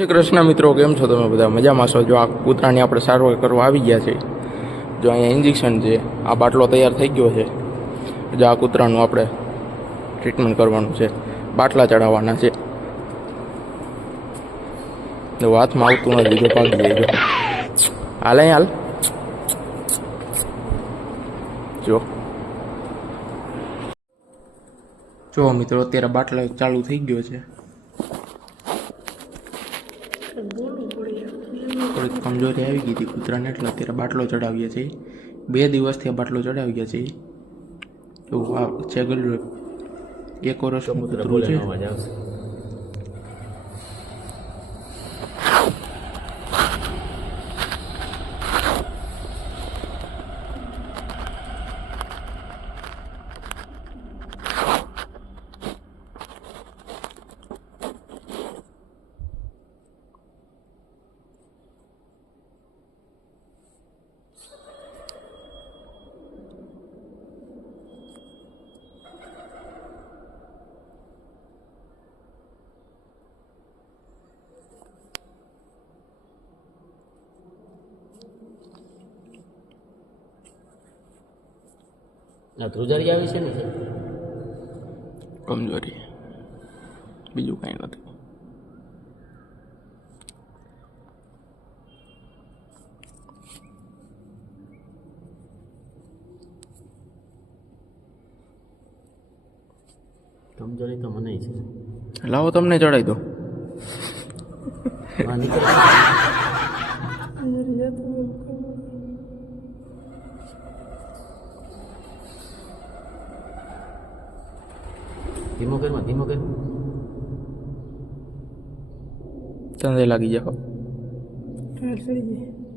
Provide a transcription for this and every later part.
શ્રી કૃષ્ણ મિત્રો, કેમ છો તમે બધા? મજામાં છો? જો આ કૂતરાની આપણે સારવાર કરવા આવી ગયા છે, જો અહીંયા ઇન્જેક્શન છે, આ બાટલો તૈયાર થઈ ગયો છે, જો આ કૂતરાનું આપણે ટ્રીટમેન્ટ કરવાનું છે, બાટલા ચડાવવાના છે. હાથમાં આવતું નથી જો પાકી જાય હાલ હાલ. જો. જો મિત્રો, અત્યારે બાટલો ચાલુ થઈ ગયો છે. થોડીક કમજોરી આવી ગઈ હતી કૂતરાને એટલે અત્યારે બાટલો ચડાવીએ છીએ. બે દિવસથી આ બાટલો ચડાવીએ છીએ. તો આ છે ગલ્લુ. એક વર્ષ કૂતરું છે. ના ધ્રુજારી આવી છે ને કમજોરી. બીજું કાંઈ નથી. કમજોરી તો મને છે. લાવો તમને ચડાવી દો. નીકળ. Matí mujer, matí mujer. ¿Dónde la guillajo? El.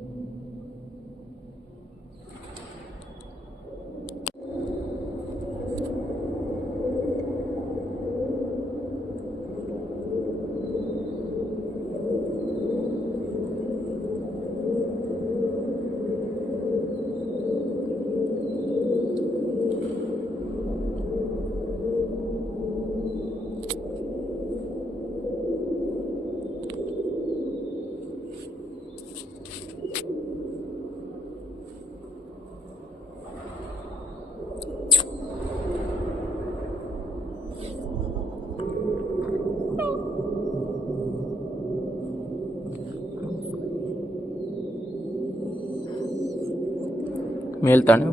મેલતા ને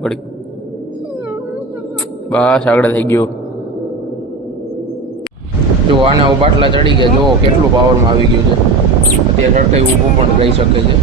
બસ આગળ થઈ ગયો. જો આને હું બાટલા ચડી ગયા જો કેટલું પાવરમાં આવી ગયું છે. અત્યારે ઝડકાઈ ઊભું પણ રહી શકે છે.